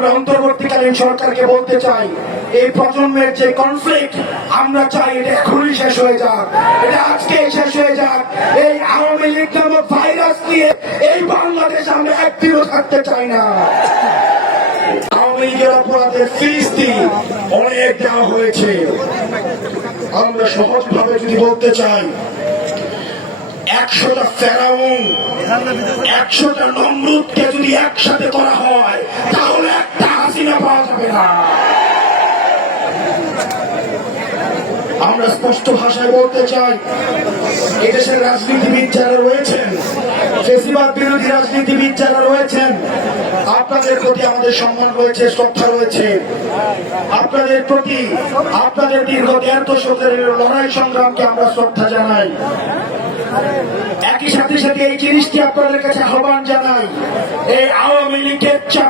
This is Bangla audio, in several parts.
আমরা অন্তর্বর্তীকালীন সরকারকে বলতে চাই, এই প্রজন্মের যে কনফ্লিক্ট আমরা চাই এটা এখনই শেষ হয়ে যাক। এটা আজকে শেষ হয়ে যাক। এই আওয়ামী লীগ নামক ভাইরাস নিয়ে এই বাংলাদেশ আমরা একদিনও থাকতে চাই না। আওয়ামী লীগের অপরাধের অনেক দেওয়া হয়েছে। আমরা সহজভাবে যদি বলতে চাই, একশোটা ফেরাউন, একশোটা নমরুদকে যদি একসাথে করা হয় আমরা স্পষ্ট ভাষায় বলতে চাই, এদেশের রাজনীতিবিদ যারা রয়েছেন, ফেসিবাদ বিরোধী রাজনীতিবিদ যারা রয়েছেন, আপনাদের প্রতি আমাদের সম্মান রয়েছে, শ্রদ্ধা রয়েছে। আপনাদের প্রতি আপনাদের দীর্ঘ দেড় দশকের লড়াই সংগ্রামকে আমরা শ্রদ্ধা জানাই। একই সাথে সাথে এই জিনিসটি আপনাদের কাছে আহ্বান জানাই, এই আওয়ামী লীগের চ্যাপ্টারটা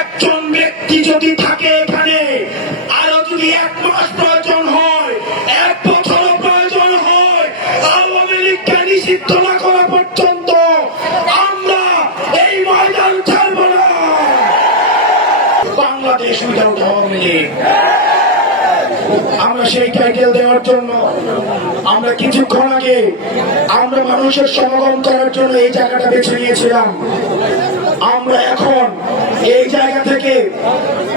একজন ব্যক্তি যদি থাকে এখানে, আরও যদি এক মাস প্রয়োজন হয়, এক বছর প্রয়োজন হয়, আওয়ামী লীগকে নিষিদ্ধ না করা পর্যন্ত আমরা এই ময়দান ছাড়ব না। বাংলাদেশ উইদাউট আওয়ামী লীগ। আমরা সেই টাইটেল দেওয়ার জন্য, আমরা কিছুক্ষণ আগে আমরা মানুষের সমাগম করার জন্য এই জায়গাটা বেছে নিয়েছিলাম। আমরা এখন এই জায়গা থেকে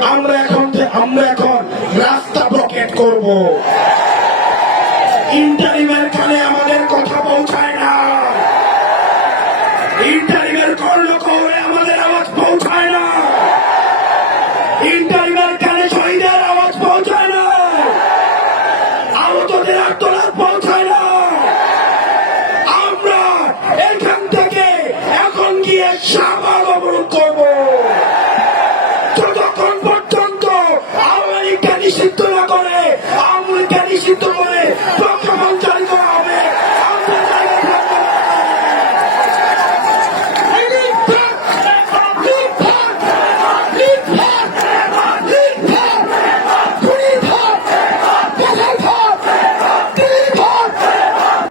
আমরা এখন আমরা এখন রাস্তা ব্লকেট করব। ইন্টারিমের কানে আমাদের কথা পৌঁছায় না। ইন্টারিমের কর্ণ কৌরে আমাদের আওয়াজ পৌঁছায় না। ইন্টারিমের কানে শহীদের আওয়াজ পৌঁছায় না। আহতদের আত্মরাজ পৌঁছায় না। আমরা এখান থেকে এখন গিয়ে সাপ acredito.